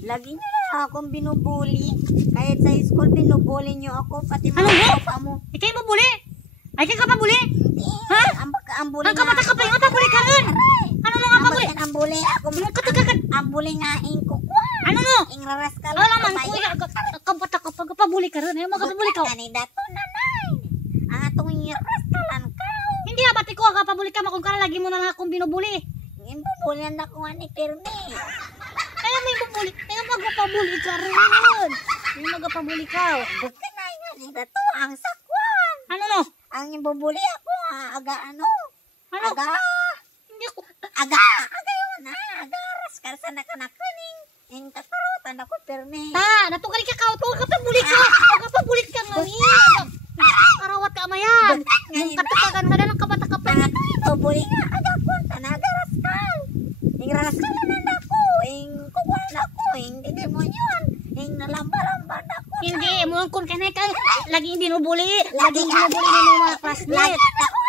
Lagi niyo na akong binubuli. Kahit sa school, binubuli niyo ako. Pati Ano mga mo? kapwa mo. Ikay mo buli? Ay, kay ka pa buli? Hindi. Ha? Ang buli Ang kamata ka pa yung pabuli ka rin. Ano mo nga pabuli? Ang buli. Ang buli nga ing kukwa. Ano mo? Ing raras ka Wala man ko. Kamata ka pa pabuli ka rin. Ay, magpabuli ka. Kanida to nanay. Ang atong raras ka lang ka. Hindi ha, pati ko pabuli ka. Kung ka lagi mo na lang akong binubuli. Ang bubuli na ko nga ni Perni. Kaya may bubuli. Kaya magpabuli ka rin. May magpabuli ka. Kanay nga nida to. Ang sakwan. Ano no? Ang ibubuli ako. Aga ano? Ano? Aga. Hindi ako. Aga yun ha. Aga raras ka sa nakanakaning. Ing kakarotan ako Perni. Ta, natugali ka ka. Kapabuli ka. Kapabuli ka nga ni. Karawat ka mayan. Yung katakagan nga na ng kabata ka pa. Bubuli nga. Aga ko. Tanagaras ka. Ing raras ka na ako. Ing kukuha na ako. Ing hindi mo yun. Ing nalamba-lamba na ako. Hindi, mo kung kanay ka laging binubuli. Laging binubuli ng mga classmates. Lagi na ako